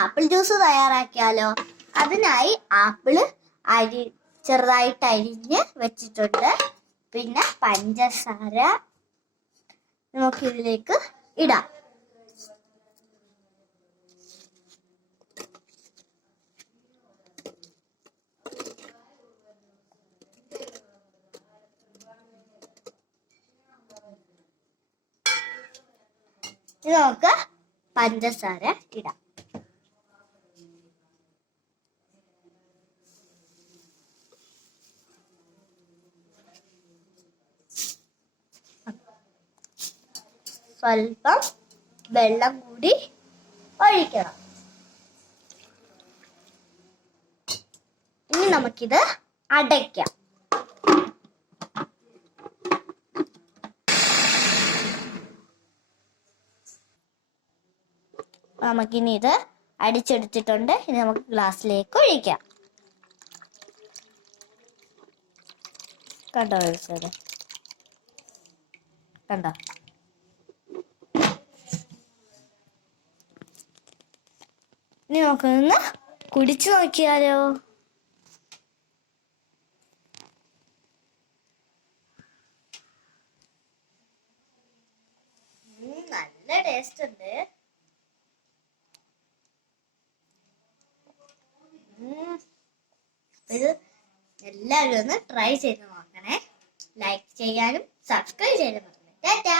Apple juice തയ്യാറാക്കിയാലോ? അതിനായി apple ചെറുതായിട്ട് അരിഞ്ഞ് വെച്ചിട്ടുണ്ട്. പിന്നെ പഞ്ചസാര നമുക്കിതിലേക്ക് ഇടാം. ഇത് നമുക്ക് പഞ്ചസാര ഇടാം. സ്വല്പം വെള്ളം കൂടി ഒഴിക്കണം. ഇനി നമുക്കിത് അടയ്ക്കാം. നമുക്കിനി ഇത് അടിച്ചെടുത്തിട്ടുണ്ട്. ഇനി നമുക്ക് ഗ്ലാസ്സിലേക്ക് ഒഴിക്കാം. കണ്ടോ ഒഴിച്ചത്? കണ്ടോ? ഇനി നമുക്കൊന്ന് കുടിച്ചു നോക്കിയാലോ? നല്ല ടേസ്റ്റ് ഉണ്ട്. ഇത് എല്ലാവരും ഒന്ന് ട്രൈ ചെയ്ത് നോക്കണേ. ലൈക്ക് ചെയ്യാനും സബ്സ്ക്രൈബ് ചെയ്യാനും മറക്കരുത്. ടാറ്റാ.